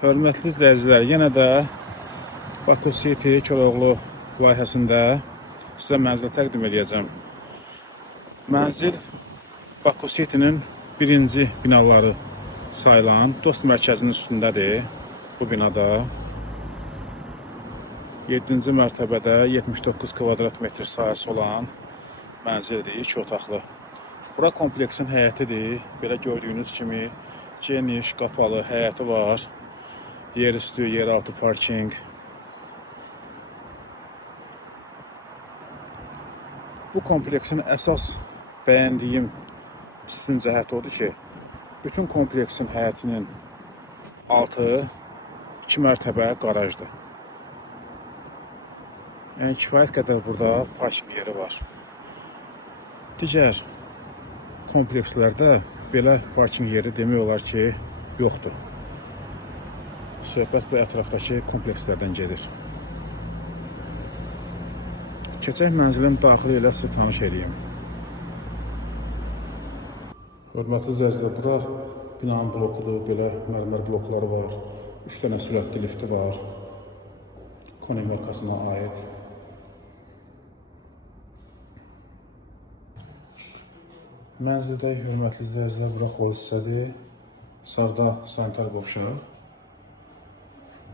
Hörmətli izləyicilər, yenə də Baku City Koroğlu layihəsində sizə mənzil təqdim edəcəm. Mənzil Baku City'nin birinci binaları sayılan Dost mərkəzinin üstündədir. Bu binada 7-ci mərtəbədə 79 kvadrat metr sahəsi olan mənzildir, 2 otaqlı. Bura kompleksin həyətidir. Belə gördüyünüz kimi geniş, qapalı həyəti var. Yer üstü, yer altı parking. Bu kompleksin əsas bəyəndiyim üstün cəhəti odur ki, bütün kompleksin həyətinin altı 2 mərtəbə qarajdır. Yəni kifayət qədər burada parking yeri var. Digər komplekslərdə belə parking yeri demək olar ki, yoxdur. Söhbət bu ətrafdakı komplekslərdən gedir. Keçək mənzilin daxili ilə sizi tanış edeyim. Hörmətli izləyicilər, bura binanın blokudur, belə mərmər blokları var. 3 dənə sürətli lifti var. Konik markasına aid. Mənzildə hörmətli izləyicilər, bura xol hissədir. Sağda sanitar qovşaq.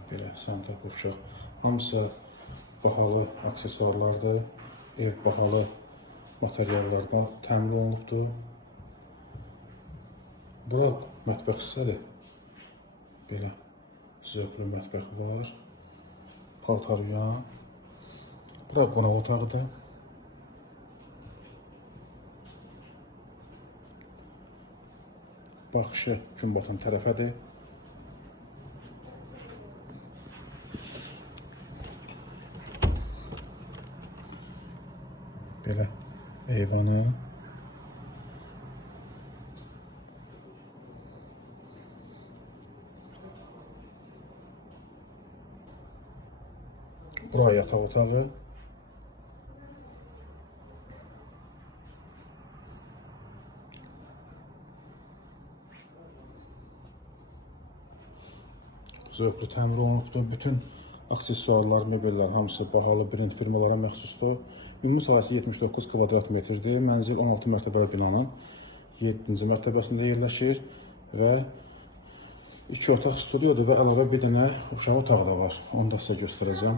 Belə sanitar qovşaq. Hamısı bahalı aksesuarlardır. Ev bahalı materiallardan təmin olunubdur. Bura mətbəx hissədir. Belə zövqlü mətbəx var. Paltar yuyan. Bura qonaq otağıdır. Baxışı gün batan tərəfədir. Belə eyvanı. Bura yataq otağı. Zövqlü təmir olunubdur. Bütün aksesuarlar, mebellər hamısı bahalı brend firmalara məxsusdur. Ümumi sahəsi 79 kvadrat metrdir. Mənzil 16 mərtəbəli binanın 7-ci mərtəbəsində yerləşir və 2 otaq studiodur və əlavə bir dənə uşaq otağı da var. Onu da sizə göstərəcəm.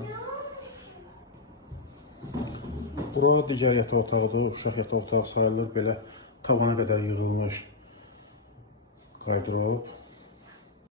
Bura digər yataq otağıdır. Uşaq yataq otağı sayılır. Belə tavana qədər yığılmış qaydırop.